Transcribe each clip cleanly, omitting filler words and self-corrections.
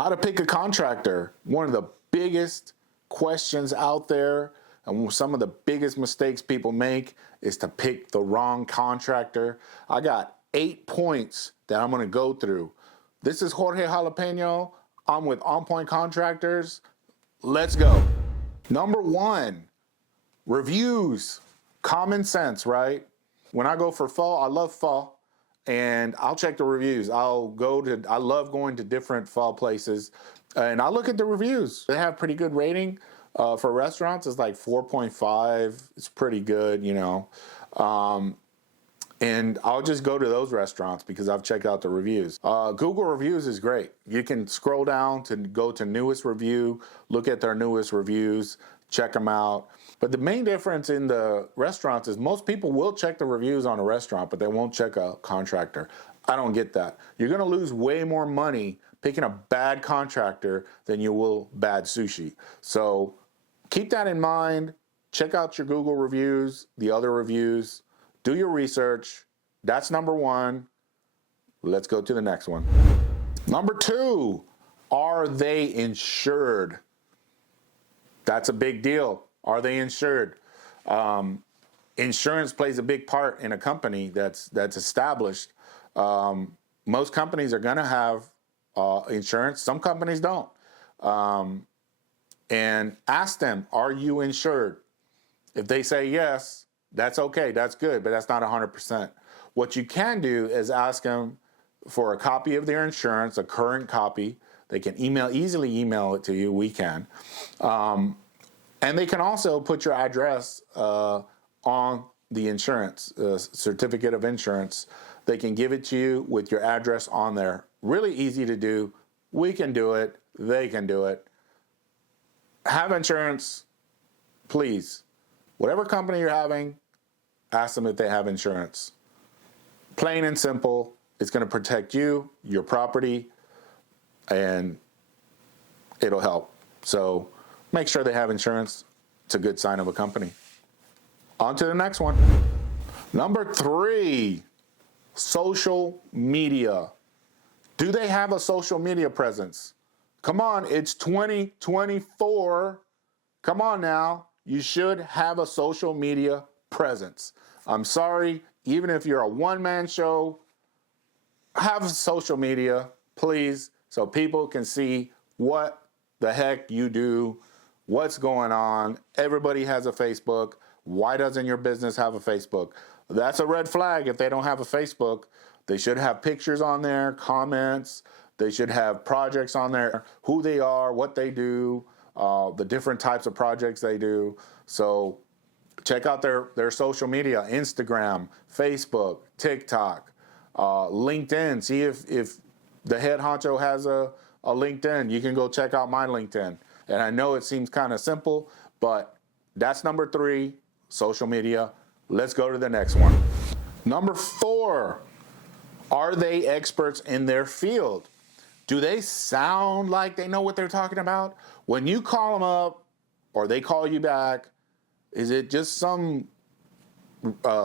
How to pick a contractor. One of the biggest questions out there, and some of the biggest mistakes people make is to pick the wrong contractor. I got 8 points that I'm going to go through. This is Jorge Jalapeno. I'm with On Point Contractors. Let's go. Number 1, reviews. Common sense, right? When I go for pho, I love pho, and I'll check the reviews. I love going to different pho places, and I look at the reviews. They have pretty good rating. For restaurants, it's like 4.5. It's pretty good, you know. And I'll just go to those restaurants because I've checked out the reviews. Google reviews is great. You can scroll down to go to newest review, look at their newest reviews, check them out. But the main difference in the restaurants is most people will check the reviews on a restaurant, but they won't check a contractor. I don't get that. You're gonna lose way more money picking a bad contractor than you will bad sushi. So keep that in mind. Check out your Google reviews, the other reviews. Do your research. That's number 1. Let's go to the next one. Number 2, are they insured? That's a big deal. Are they insured? Insurance plays a big part in a company that's established. Most companies are going to have insurance. Some companies don't. And ask them, are you insured? If they say yes, that's okay, that's good, but that's not 100%. What you can do is ask them for a copy of their insurance, a current copy. They can easily email it to you, we can. And they can also put your address on the insurance, certificate of insurance. They can give it to you with your address on there. Really easy to do. We can do it, they can do it. Have insurance, please. Whatever company you're having, ask them if they have insurance. Plain and simple. It's going to protect you, your property, and it'll help. So make sure they have insurance. It's a good sign of a company. On to the next one. Number 3, social media. Do they have a social media presence? Come on, it's 2024. Come on now. You should have a social media presence. I'm sorry, even if you're a one-man show, have social media, please, so people can see what the heck you do, what's going on. Everybody has a Facebook. Why doesn't your business have a Facebook? That's a red flag if they don't have a Facebook. They should have pictures on there, comments. They should have projects on there, who they are, what they do, the different types of projects they do. So check out their social media, Instagram, Facebook, TikTok, LinkedIn. See if the head honcho has a LinkedIn. You can go check out my LinkedIn. And I know it seems kind of simple, but that's number 3, social media. Let's go to the next one. Number 4, are they experts in their field? Do they sound like they know what they're talking about? When you call them up or they call you back, is it just some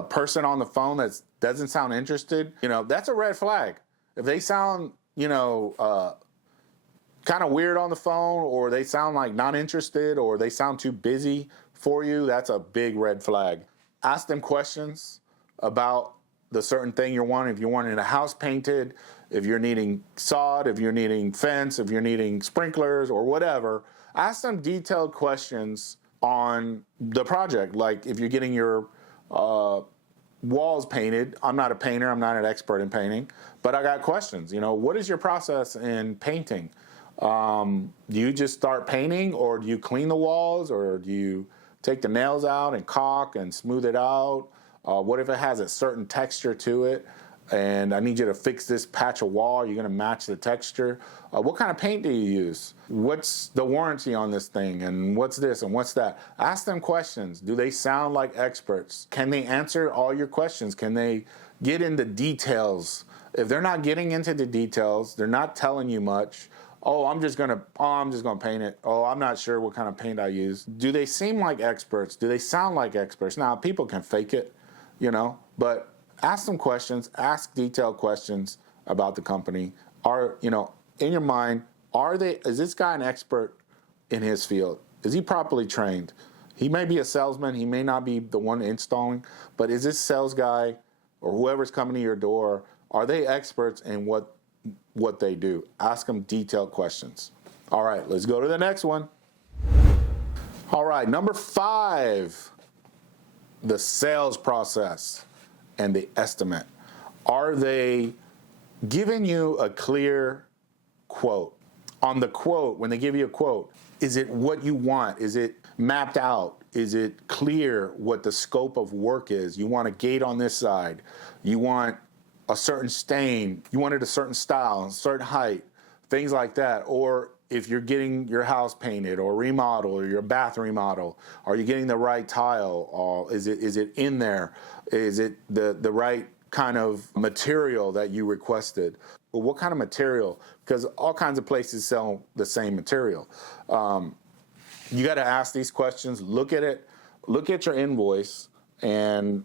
person on the phone that doesn't sound interested? You know, that's a red flag. If they sound, kind of weird on the phone, or they sound like not interested, or they sound too busy for you, that's a big red flag. Ask them questions about the certain thing you're wanting. If you're wanting a house painted, if you're needing sod, if you're needing fence, if you're needing sprinklers or whatever, ask them detailed questions on the project. Like if you're getting your walls painted, I'm not a painter, I'm not an expert in painting, but I got questions. What is your process in painting? Do you just start painting, or do you clean the walls, or do you take the nails out and caulk and smooth it out? What if it has a certain texture to it, and I need you to fix this patch of wall? Are you going to match the texture? What kind of paint do you use? What's the warranty on this thing? And what's this and what's that? Ask them questions. Do they sound like experts? Can they answer all your questions? Can they get into details? If they're not getting into the details, they're not telling you much. I'm just gonna paint it. I'm not sure what kind of paint I use. Do they seem like experts? Do they sound like experts? Now, people can fake it, but ask them questions, ask detailed questions about the company. In your mind, Is this guy an expert in his field? Is he properly trained? He may be a salesman, he may not be the one installing, but is this sales guy or whoever's coming to your door, are they experts in what they do? Ask them detailed questions. All right, let's go to the next one. All right, number 5, the sales process and the estimate. Are they giving you a clear quote? On the quote, when they give you a quote, is it what you want? Is it mapped out? Is it clear what the scope of work is? You want a gate on this side. You want a certain stain. You want it a certain style, a certain height, things like that. Or if you're getting your house painted or remodeled or your bath remodel, are you getting the right tile? Is it in there? Is it the right kind of material that you requested? Well, what kind of material? Because all kinds of places sell the same material. You got to ask these questions. Look at it. Look at your invoice and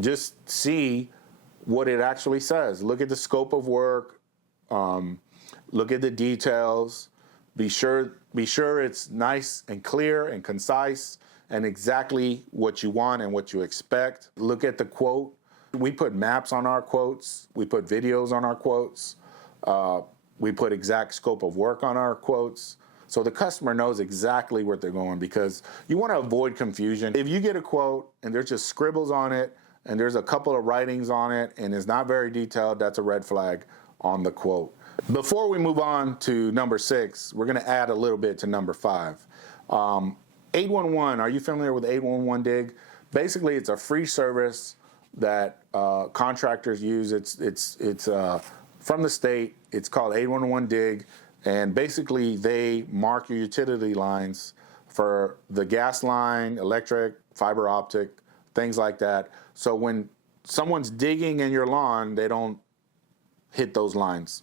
just see what it actually says. Look at the scope of work. Look at the details. Be sure it's nice and clear and concise and exactly what you want and what you expect. Look at the quote. We put maps on our quotes. We put videos on our quotes. We put exact scope of work on our quotes. So the customer knows exactly where they're going, because you want to avoid confusion. If you get a quote and there's just scribbles on it and there's a couple of writings on it and it's not very detailed, that's a red flag on the quote. Before we move on to number 6, we're going to add a little bit to number 5. 811, are you familiar with 811 Dig? Basically, it's a free service that contractors use. It's from the state. It's called 811 Dig. And basically, they mark your utility lines for the gas line, electric, fiber optic, things like that. So when someone's digging in your lawn, they don't hit those lines.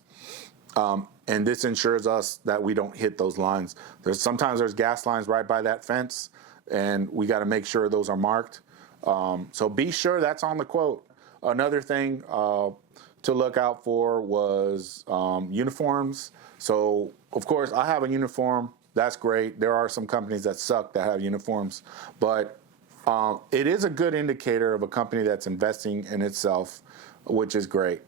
And this ensures us that we don't hit those lines. Sometimes there's gas lines right by that fence, and we got to make sure those are marked. So be sure that's on the quote. Another thing to look out for was uniforms. So, of course, I have a uniform. That's great. There are some companies that suck that have uniforms. But it is a good indicator of a company that's investing in itself, which is great.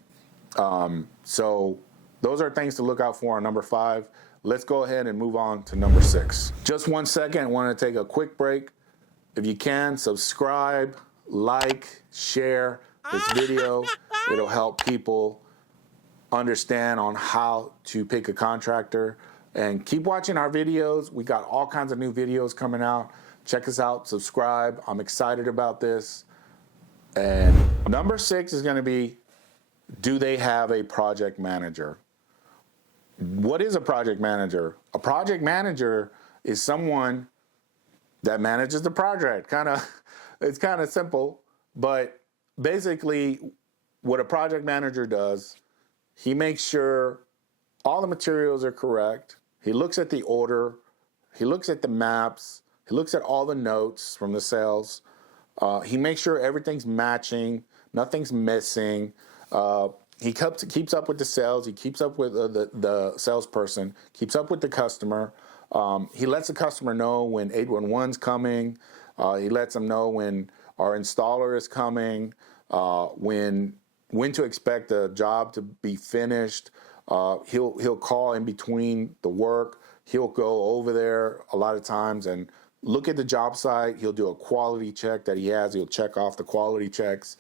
So those are things to look out for on number 5. Let's go ahead and move on to number 6. Just 1 second. I want to take a quick break. If you can, subscribe, like, share this video. It'll help people understand on how to pick a contractor. And keep watching our videos. We got all kinds of new videos coming out. Check us out, subscribe. I'm excited about this. And number 6 is going to be, do they have a project manager? What is a project manager? A project manager is someone that manages the project. It's kind of simple, but basically what a project manager does, he makes sure all the materials are correct. He looks at the order. He looks at the maps. He looks at all the notes from the sales. He makes sure everything's matching, nothing's missing. He keeps up with the sales. He keeps up with the salesperson, keeps up with the customer. He lets the customer know when 811's coming. He lets them know when our installer is coming, when to expect the job to be finished. He'll call in between the work. He'll go over there a lot of times and look at the job site. He'll do a quality check that he has. He'll check off the quality checks.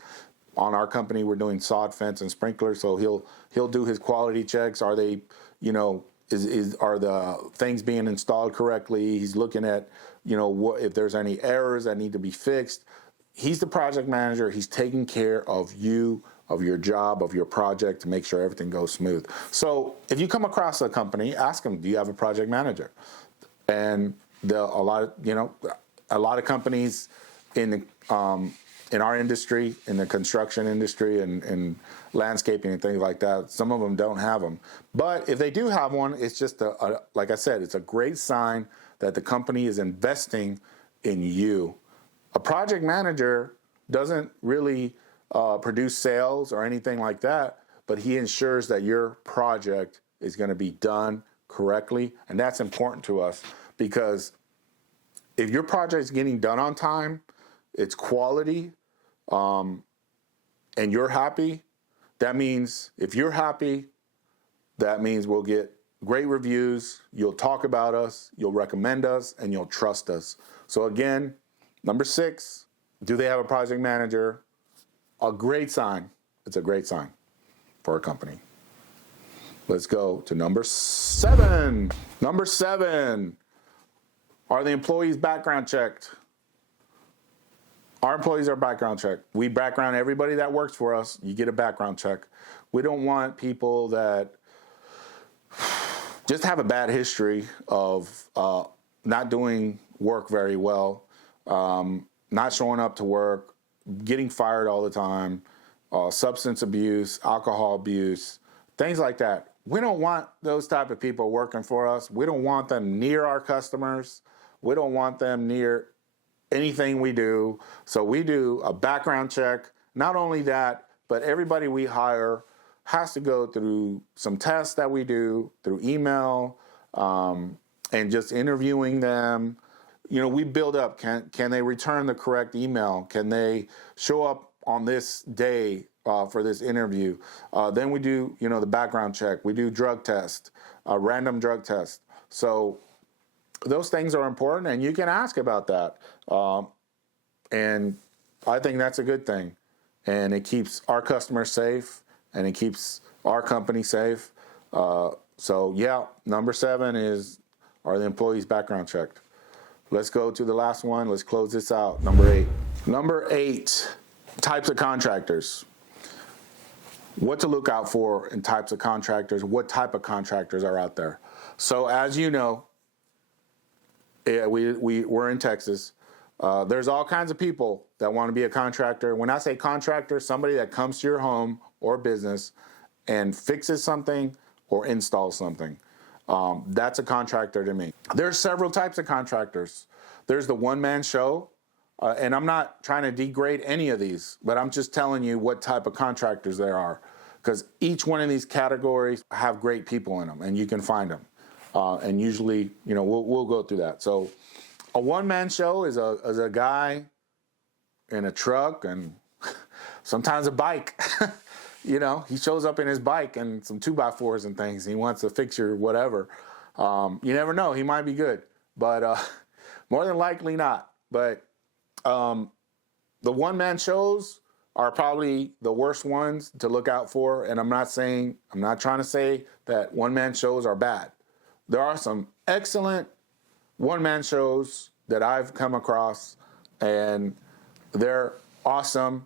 On our company, we're doing sod, fence, and sprinklers, so he'll do his quality checks. Are they, are the things being installed correctly? He's looking at, if there's any errors that need to be fixed. He's the project manager. He's taking care of you, of your job, of your project, to make sure everything goes smooth. So if you come across a company, ask them, do you have a project manager? And a lot of companies in our industry, in the construction industry and landscaping and things like that, some of them don't have them. But if they do have one, it's just, like I said, it's a great sign that the company is investing in you. A project manager doesn't really produce sales or anything like that, but he ensures that your project is going to be done correctly. And that's important to us because if your project is getting done on time, it's quality, and you're happy, that means if you're happy, that means we'll get great reviews, you'll talk about us, you'll recommend us, and you'll trust us. So again, number 6, do they have a project manager? A great sign. It's a great sign for a company. Let's go to number 7. Number 7, are the employees background checked? Our employees are background checked. We background everybody that works for us. You get a background check. We don't want people that just have a bad history of not doing work very well, not showing up to work, getting fired all the time, substance abuse, alcohol abuse, things like that. We don't want those type of people working for us. We don't want them near our customers. We don't want them near anything we do. So we do a background check. Not only that, but everybody we hire has to go through some tests that we do through email, and just interviewing them. You know, we build up, can they return the correct email? Can they show up on this day for this interview? Then we do, the background check. We do drug test, random drug test. So those things are important, and you can ask about that. And I think that's a good thing. And it keeps our customers safe, and it keeps our company safe. So yeah, number 7 is, are the employees background checked? Let's go to the last one. Let's close this out. Number 8. Number 8, types of contractors. What to look out for in types of contractors. What type of contractors are out there? So as you know, we're in Texas. There's all kinds of people that want to be a contractor. When I say contractor, somebody that comes to your home or business and fixes something or installs something. That's a contractor to me. There's several types of contractors. There's the one-man show, and I'm not trying to degrade any of these, but I'm just telling you what type of contractors there are, because each one of these categories have great people in them, and you can find them. And usually, we'll go through that. So a one-man show is a guy in a truck and sometimes a bike. He shows up in his bike and some 2x4s and things. He wants to fix your whatever. You never know. He might be good, but more than likely not. But the one-man shows are probably the worst ones to look out for. And I'm not trying to say that one-man shows are bad. There are some excellent one-man shows that I've come across, and they're awesome.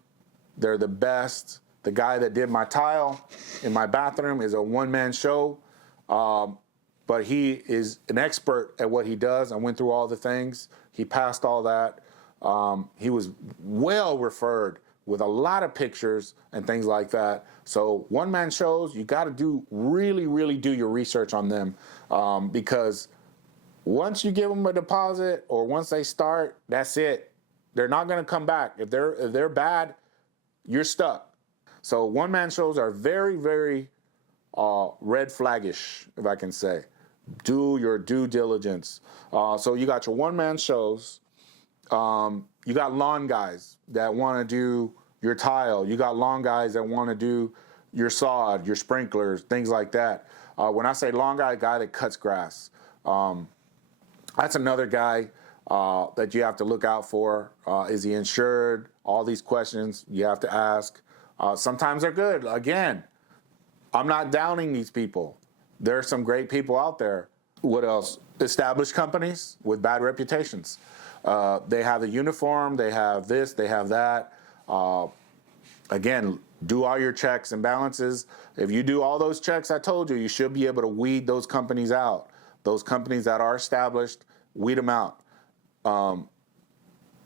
They're the best. The guy that did my tile in my bathroom is a one-man show, but he is an expert at what he does. I went through all the things. He passed all that. He was well referred with a lot of pictures and things like that. So one-man shows, you got to really, really do your research on them, because once you give them a deposit or once they start, that's it. They're not going to come back. If they're bad, you're stuck. So one-man shows are very, very red flaggish, if I can say. Do your due diligence. So you got your one-man shows. You got lawn guys that want to do your tile. You got lawn guys that want to do your sod, your sprinklers, things like that. When I say lawn guy that cuts grass. That's another guy that you have to look out for. Is he insured? All these questions you have to ask. Sometimes they're good. Again, I'm not downing these people. There are some great people out there. What else? Established companies with bad reputations. They have the uniform, they have this, they have that. Again, do all your checks and balances. If you do all those checks I told you, you should be able to weed those companies out. Those companies that are established, weed them out.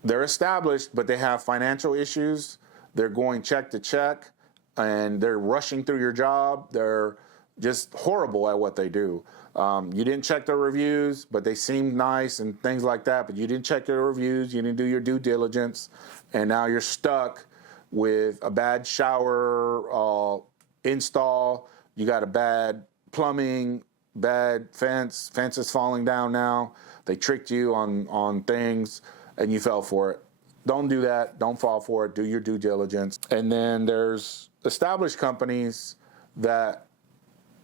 They're established, but they have financial issues. They're going check to check, and they're rushing through your job. They're just horrible at what they do. You didn't check their reviews, but they seemed nice and things like that, but you didn't check their reviews. You didn't do your due diligence, and now you're stuck with a bad shower install. You got a bad plumbing, bad fence is falling down now. They tricked you on things and you fell for it. Don't do that. Don't fall for it. Do your due diligence. And then there's established companies that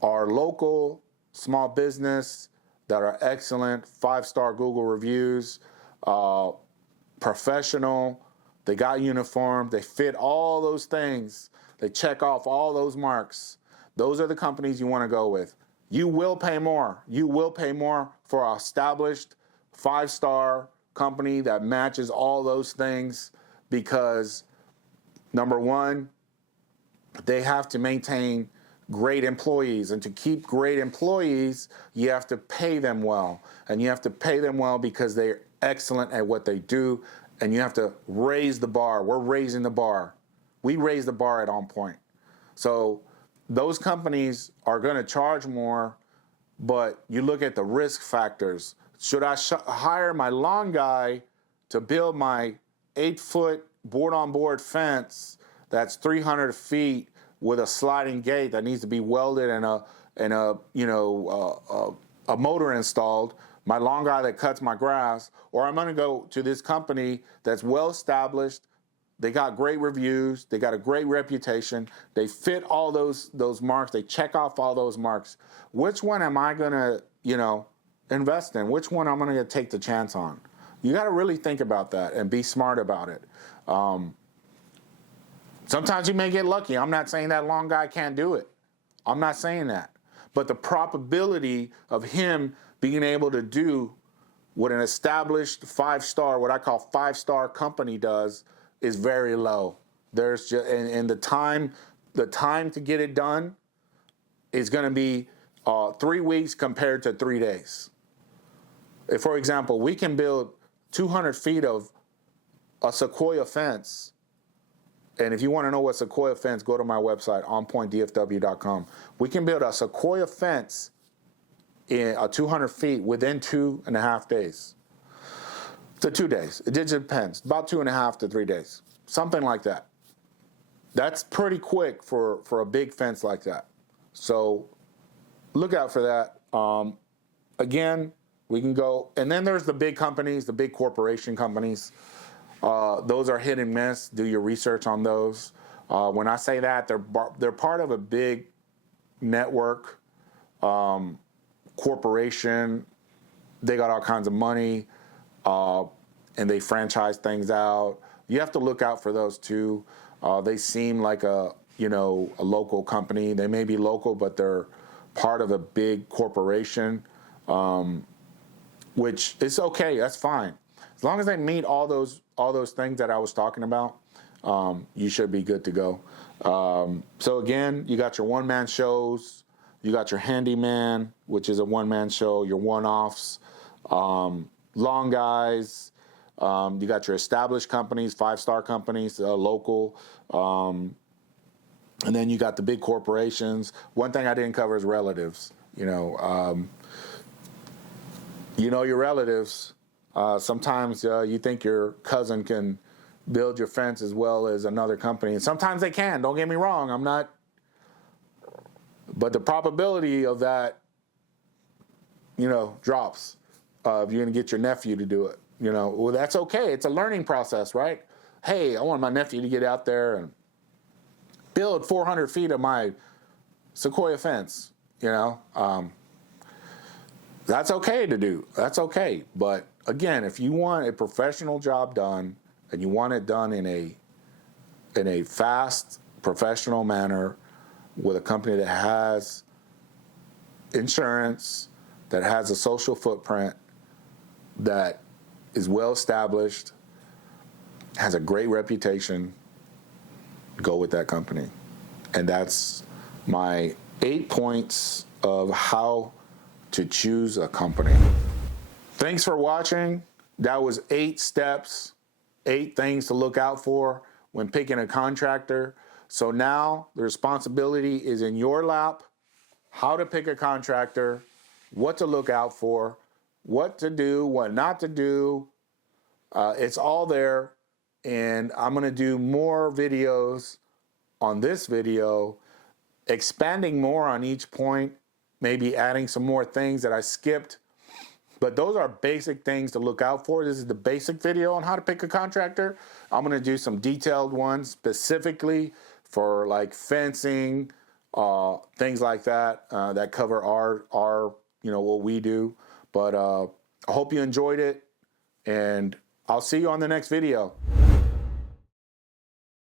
are local, small business, that are excellent, 5-star Google reviews, professional, they got uniform, they fit all those things, they check off all those marks. Those are the companies you want to go with. You will pay more. You will pay more for an established 5-star company that matches all those things because, number one, they have to maintain great employees. And to keep great employees, you have to pay them well. And you have to pay them well because they're excellent at what they do. And you have to raise the bar. We're raising the bar. We raise the bar at On Point. So those companies are going to charge more, but you look at the risk factors. Should I hire my lawn guy to build my 8-foot board-on-board fence that's 300 feet with a sliding gate that needs to be welded and a motor installed? My lawn guy that cuts my grass, or I'm going to go to this company that's well established. They got great reviews. They got a great reputation. They fit all those marks. They check off all those marks. Which one am I going to, invest in? Which one I'm going to take the chance on? You got to really think about that and be smart about it. Sometimes you may get lucky. I'm not saying that lawn guy can't do it. I'm not saying that. But the probability of him being able to do what an established 5-star, what I call 5-star company does, is very low. There's just, and the time to get it done is going to be 3 weeks compared to 3 days. If, for example, we can build 200 feet of a sequoia fence, and if you want to know what sequoia fence, go to my website, onpointdfw.com. We can build a sequoia fence in 200 feet within 2.5 days. To 2 days. It just depends. About 2.5 to 3 days. Something like that. That's pretty quick for a big fence like that. So look out for that. Again, we can go. And then there's the big companies, the big corporation companies. Those are hit and miss. Do your research on those. When I say that, they're part of a big network, corporation. They got all kinds of money. And they franchise things out. You have to look out for those too. They seem like a local company. They may be local, but they're part of a big corporation, which is okay. That's fine. As long as they meet all those things that I was talking about, you should be good to go. So again, you got your one-man shows. You got your handyman, which is a one-man show, your one-offs, lawn guys. You got your established companies, 5-star companies, local. And then you got the big corporations. One thing I didn't cover is relatives. Your relatives. Sometimes you think your cousin can build your fence as well as another company. And sometimes they can. Don't get me wrong. I'm not. But the probability of that, drops. If you're going to get your nephew to do it. Well, that's okay. It's a learning process, right? Hey, I want my nephew to get out there and build 400 feet of my sequoia fence. That's okay to do. That's okay. But again, if you want a professional job done and you want it done in a fast, professional manner with a company that has insurance, that has a social footprint, that is well established, has a great reputation, go with that company. And that's my 8 points of how to choose a company. Thanks for watching. That was 8 steps, 8 things to look out for when picking a contractor. So now the responsibility is in your lap. How to pick a contractor, what to look out for, what to do, what not to do. It's all there. And I'm going to do more videos on this video, expanding more on each point maybe adding some more things that I skipped. But those are basic things to look out for. This is the basic video on how to pick a contractor. I'm going to do some detailed ones specifically for like fencing, things like that, that cover our what we do. But I hope you enjoyed it, and I'll see you on the next video.